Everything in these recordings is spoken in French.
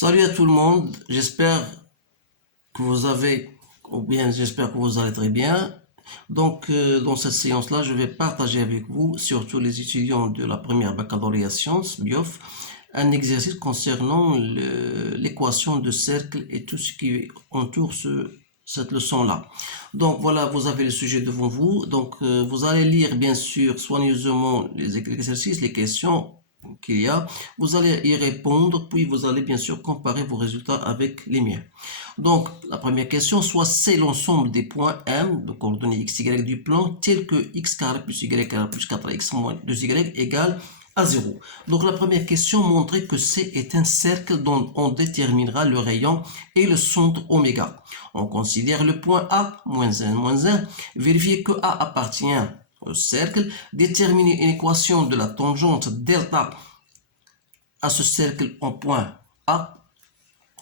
Salut à tout le monde, j'espère que vous avez, ou bien j'espère que vous allez très bien. Dans cette séance-là, je vais partager avec vous, surtout les étudiants de la première baccalauréat sciences, BIOF, un exercice concernant l'équation de cercle et tout ce qui entoure cette leçon-là. Donc voilà, vous avez le sujet devant vous. Vous allez lire bien sûr soigneusement les exercices, les questions qu'il y a. Vous allez y répondre, puis vous allez bien sûr comparer vos résultats avec les miens. Donc, la première question, soit c'est l'ensemble des points M, de coordonnées x, y du plan, tel que x carré plus y carré plus 4x moins 2y égale à 0. Donc, la première question montrait que C est un cercle dont on déterminera le rayon et le centre oméga. On considère le point A, moins 1, moins 1, vérifier que A appartient au cercle, déterminer une équation de la tangente delta à ce cercle en point A.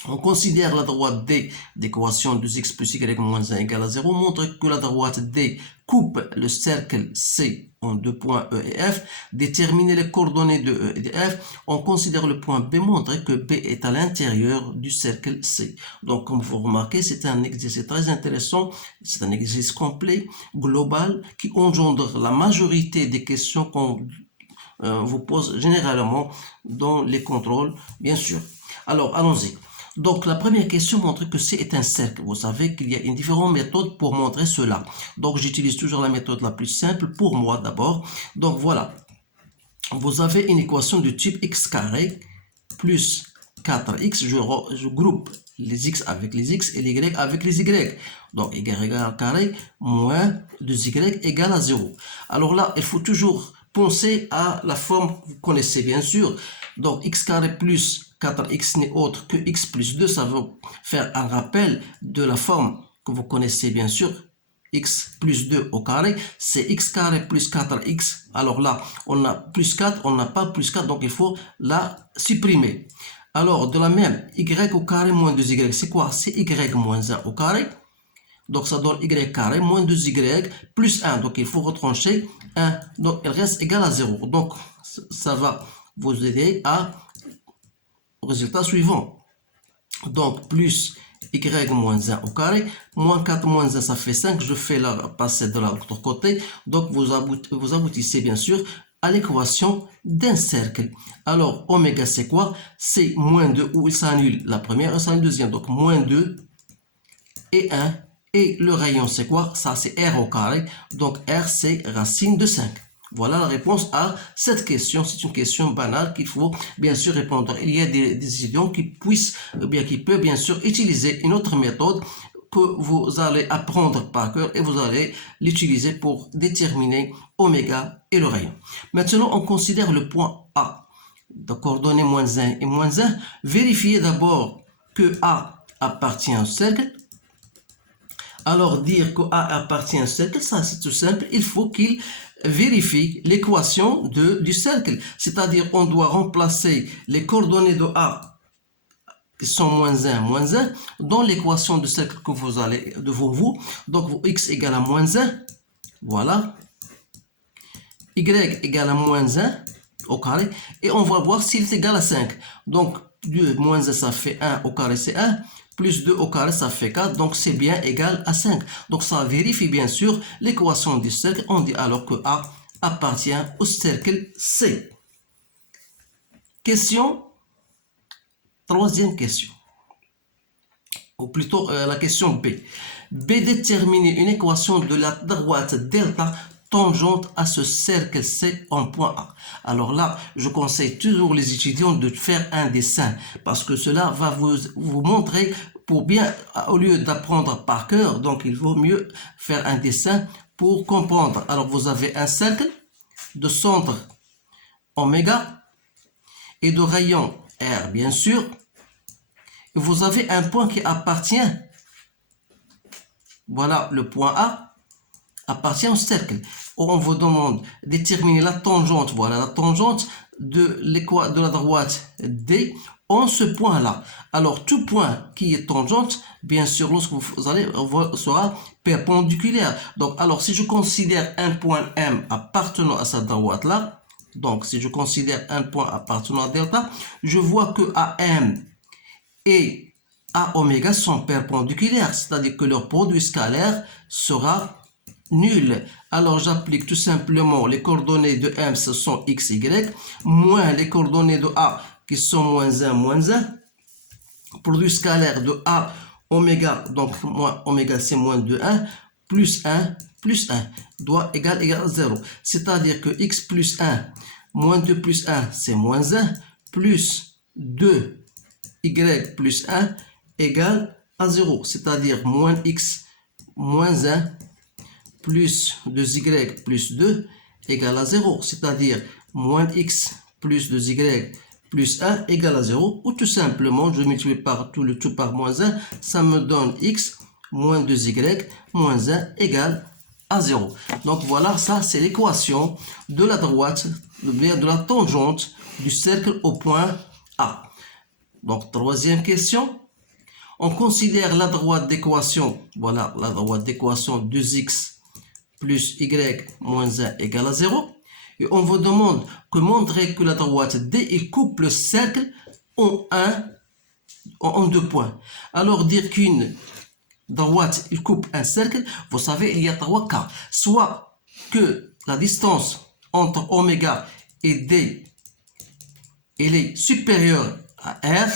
On considère la droite D d'équation 2x plus y moins 1 égale à 0, montre que la droite D coupe le cercle C en deux points E et F. Déterminer les coordonnées de E et de F. On considère le point B, montre que B est à l'intérieur du cercle C. Donc, comme vous remarquez, c'est un exercice très intéressant. C'est un exercice complet, global, qui engendre la majorité des questions qu'on vous pose généralement dans les contrôles, bien sûr. Alors, allons-y. Donc, la première question montre que C est un cercle. Vous savez qu'il y a une différente méthode pour montrer cela. Donc, j'utilise toujours la méthode la plus simple pour moi d'abord. Donc, voilà. Vous avez une équation de type x carré plus 4x. Je groupe les x avec les x et les y avec les y. Donc, y égale carré moins 2y égale à 0. Alors là, il faut toujours penser à la forme que vous connaissez bien sûr. Donc, x carré plus 4x n'est autre que x plus 2. Ça veut faire un rappel de la forme que vous connaissez bien sûr. X plus 2 au carré, c'est x carré plus 4x. Alors là, on a plus 4, on n'a pas plus 4, donc il faut la supprimer. Alors, de la même, y au carré moins 2y, c'est quoi? C'est y moins 1 au carré. Donc, ça donne y carré moins 2y plus 1. Donc, il faut retrancher 1. Donc, il reste égal à 0. Donc, ça va vous aider au résultat suivant. Donc, plus y moins 1 au carré, moins 4 moins 1, ça fait 5. Je fais la passer de l'autre côté. Donc, vous aboutissez bien sûr à l'équation d'un cercle. Alors, oméga, c'est quoi? C'est moins 2, où il s'annule la première, il s'annule la deuxième. Donc, moins 2 et 1. Et le rayon, c'est quoi? Ça, c'est R au carré. Donc, R, c'est racine de 5. Voilà la réponse à cette question. C'est une question banale qu'il faut bien sûr répondre. Il y a des étudiants qui peuvent bien sûr utiliser une autre méthode que vous allez apprendre par cœur et vous allez l'utiliser pour déterminer oméga et le rayon. Maintenant, on considère le point A. De coordonnées moins 1 et moins 1. Vérifiez d'abord que A appartient au cercle. Alors, dire que A appartient au cercle, ça c'est tout simple. Il faut qu'il vérifie l'équation du cercle. C'est-à-dire, on doit remplacer les coordonnées de A, qui sont moins 1, dans l'équation du cercle que vous avez devant vous. Donc, x égale à moins 1. Voilà. Y égale à moins 1 au carré. Et on va voir s'il est égal à 5. Donc, 2 moins 1, ça fait 1 au carré, c'est 1. Plus 2 au carré, ça fait 4. Donc, c'est bien égal à 5. Donc, ça vérifie bien sûr l'équation du cercle. On dit alors que A appartient au cercle C. Troisième question. Ou plutôt la question B. B détermine une équation de la droite delta tangente à ce cercle C en point A. Alors là, je conseille toujours les étudiants de faire un dessin parce que cela va vous montrer pour bien, au lieu d'apprendre par cœur, donc il vaut mieux faire un dessin pour comprendre. Alors vous avez un cercle de centre oméga et de rayon R bien sûr. Vous avez un point qui appartient, voilà le point A, appartient au cercle. On vous demande de déterminer la tangente, voilà la tangente de la droite D en ce point-là. Alors tout point qui est tangente, bien sûr, lorsque vous allez, sera perpendiculaire. Donc, alors si je considère un point M appartenant à cette droite-là, donc si je considère un point appartenant à delta, je vois que AM et A oméga sont perpendiculaires, c'est-à-dire que leur produit scalaire sera nul. Alors j'applique tout simplement les coordonnées de M, ce sont x, y, moins les coordonnées de A qui sont moins 1. Produit scalaire de A oméga, donc moins oméga c'est moins 2, 1, plus 1 doit égal à 0. C'est-à-dire que x plus 1, moins 2 plus 1 c'est moins 1, plus 2 y plus 1 égale à 0. C'est-à-dire moins x moins 1 plus 2y plus 2 égale à 0. C'est-à-dire moins x plus 2y plus 1 égale à 0. Ou tout simplement, je multiplie par tout le tout par moins 1. Ça me donne x moins 2y moins 1 égale à 0. Donc voilà, ça c'est l'équation de la droite, de la tangente du cercle au point A. Donc troisième question. On considère la droite d'équation, voilà la droite d'équation 2x plus y moins 1 égale à 0. Et on vous demande de montrer que la droite D il coupe le cercle en 2 points. Alors dire qu'une droite il coupe un cercle, vous savez il y a 3 cas. Soit que la distance entre oméga et D elle est supérieure à R.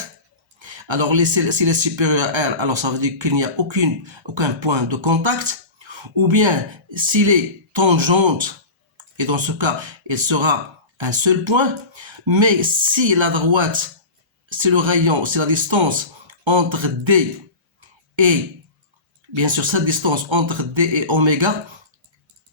Alors s'il est supérieur à R, alors ça veut dire qu'il n'y a aucun point de contact. Ou bien s'il est tangente, et dans ce cas, il sera un seul point. Mais si la droite, c'est le rayon, c'est la distance entre D et, bien sûr, cette distance entre D et oméga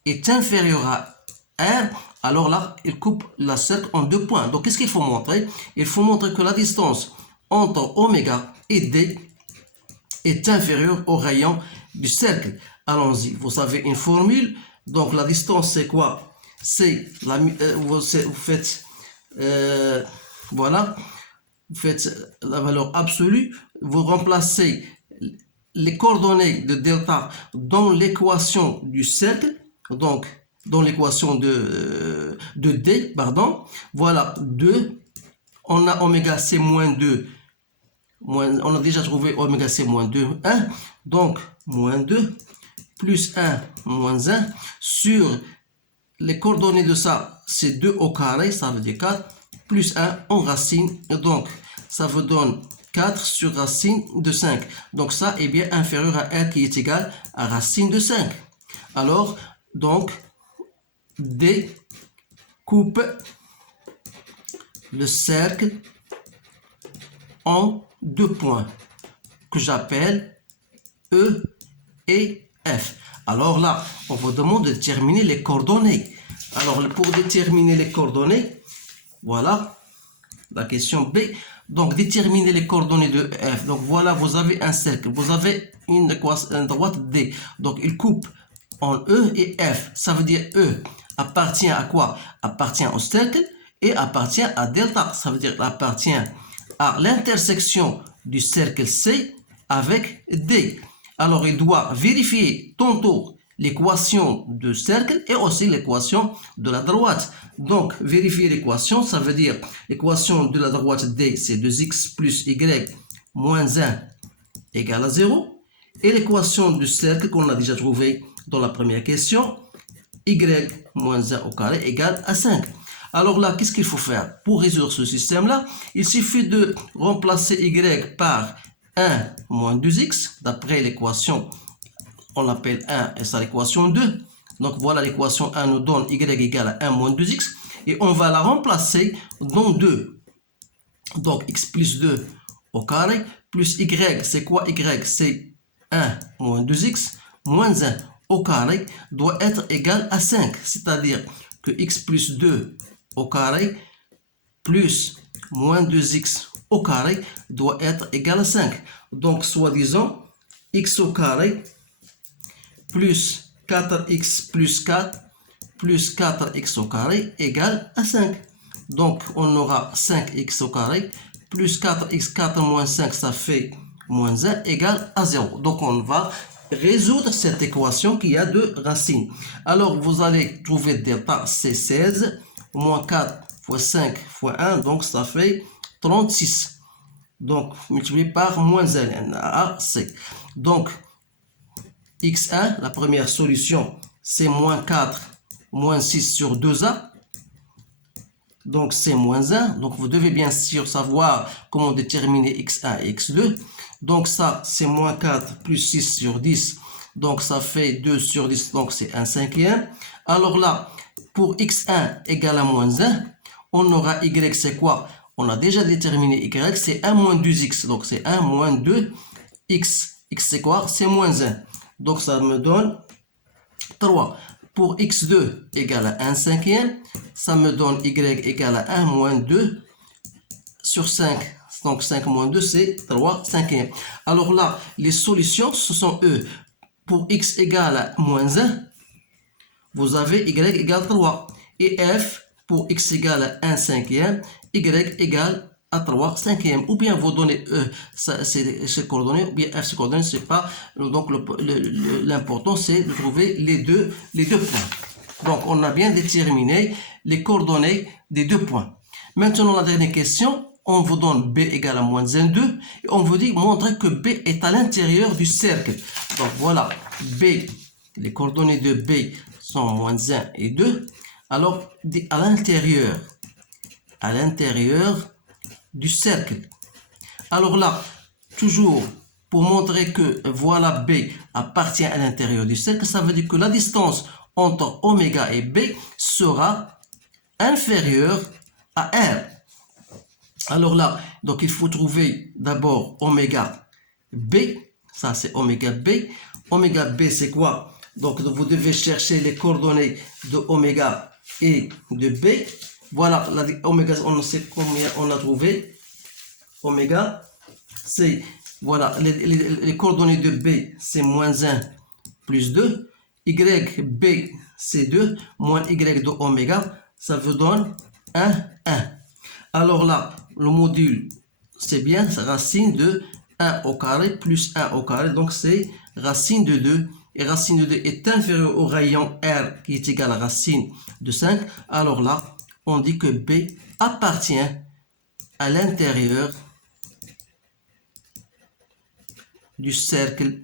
est inférieure à R, alors là, il coupe la cercle en 2 points. Donc, qu'est-ce qu'il faut montrer? Il faut montrer que la distance entre oméga et D est inférieure au rayon du cercle. Allons-y, vous avez une formule. Donc, la distance, c'est quoi? C'est vous faites voilà, vous faites la valeur absolue, vous remplacez les coordonnées de delta dans l'équation du cercle, donc dans l'équation de D, pardon. Voilà, 2, on a oméga c moins 2, on a déjà trouvé oméga c moins 2, 1, donc moins 2 plus 1 moins 1 sur les coordonnées de ça, c'est 2 au carré, ça veut dire 4, plus 1 en racine, donc ça vous donne 4 sur racine de 5. Donc ça est bien inférieur à R qui est égal à racine de 5. Alors, donc, D coupe le cercle en 2 points que j'appelle E et F. Alors là, on vous demande de déterminer les coordonnées. Alors, pour déterminer les coordonnées, voilà la question B. Donc, déterminer les coordonnées de F. Donc, voilà, vous avez un cercle. Vous avez une droite D. Donc, il coupe en E et F. Ça veut dire E appartient à quoi? Appartient au cercle et appartient à delta. Ça veut dire appartient à l'intersection du cercle C avec D. Alors, il doit vérifier tantôt l'équation du cercle et aussi l'équation de la droite. Donc, vérifier l'équation, ça veut dire l'équation de la droite D, c'est 2x plus y moins 1 égale à 0. Et l'équation du cercle qu'on a déjà trouvé dans la première question, y moins 1 au carré égale à 5. Alors là, qu'est-ce qu'il faut faire? Pour résoudre ce système-là, il suffit de remplacer y par 1 moins 2x, d'après l'équation, on l'appelle 1 et ça l'équation 2. Donc voilà, l'équation 1 nous donne y égale à 1 moins 2x, et on va la remplacer dans 2. Donc x plus 2 au carré, plus y, c'est quoi y? C'est 1 moins 2x, moins 1 au carré doit être égal à 5. C'est-à-dire que x plus 2 au carré plus moins 2x au carré doit être égal à 5. Donc, soi-disant, x au carré plus 4x plus 4 plus 4x au carré égale à 5. Donc, on aura 5x au carré plus 4x, 4 moins 5, ça fait moins 1 égale à 0. Donc, on va résoudre cette équation qui a 2 racines. Alors, vous allez trouver delta, c'est 16, moins 4 fois 5 fois 1, donc ça fait 36. Donc, multiplié par moins ln, AC. Donc, x1, la première solution, c'est moins 4, moins 6 sur 2a. Donc, c'est moins 1. Donc, vous devez bien sûr savoir comment déterminer x1 et x2. Donc, ça, c'est moins 4 plus 6 sur 10. Donc, ça fait 2 sur 10. Donc, c'est 1 cinquième. Alors là, pour x1 égale à moins 1, on aura y, c'est quoi? On a déjà déterminé y, c'est 1 moins 2x. Donc, c'est 1 moins 2x. X, c'est quoi? C'est moins 1. Donc, ça me donne 3. Pour x2 égale à 1 cinquième, ça me donne y égale à 1 moins 2 sur 5. Donc, 5 moins 2, c'est 3 cinquièmes. Alors là, les solutions, ce sont eux. Pour x égale à moins 1, vous avez y égale 3. Et f, pour x égale à 1 cinquième, y égale à 3 cinquièmes. Ou bien vous donnez E, c'est coordonnées, ou bien F, c'est coordonnées, c'est pas. Donc l'important, c'est de trouver les deux points. Donc on a bien déterminé les coordonnées des deux points. Maintenant, la dernière question, on vous donne B égale à moins 1, 2, et on vous dit montrer que B est à l'intérieur du cercle. Donc voilà, B, les coordonnées de B sont moins 1 et 2. Alors, à l'intérieur du cercle. Alors là, toujours pour montrer que voilà B appartient à l'intérieur du cercle, ça veut dire que la distance entre oméga et B sera inférieure à R. Alors là, donc il faut trouver d'abord oméga B, ça c'est oméga B. Oméga B c'est quoi? Donc vous devez chercher les coordonnées de oméga et de B. Voilà, oméga, on sait combien on a trouvé. Oméga, c'est, voilà, les coordonnées de B, c'est moins 1 plus 2. YB, c'est 2, moins Y de oméga, ça vous donne 1, 1. Alors là, le module, c'est bien, racine de 1 au carré plus 1 au carré, donc c'est racine de 2. Et racine de 2 est inférieure au rayon R qui est égal à racine de 5. Alors là, on dit que B appartient à l'intérieur du cercle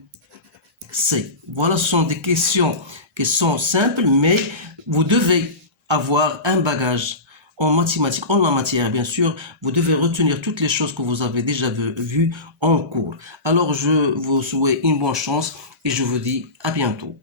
C. Voilà, ce sont des questions qui sont simples, mais vous devez avoir un bagage en mathématiques, en la matière, bien sûr. Vous devez retenir toutes les choses que vous avez déjà vues en cours. Alors, je vous souhaite une bonne chance et je vous dis à bientôt.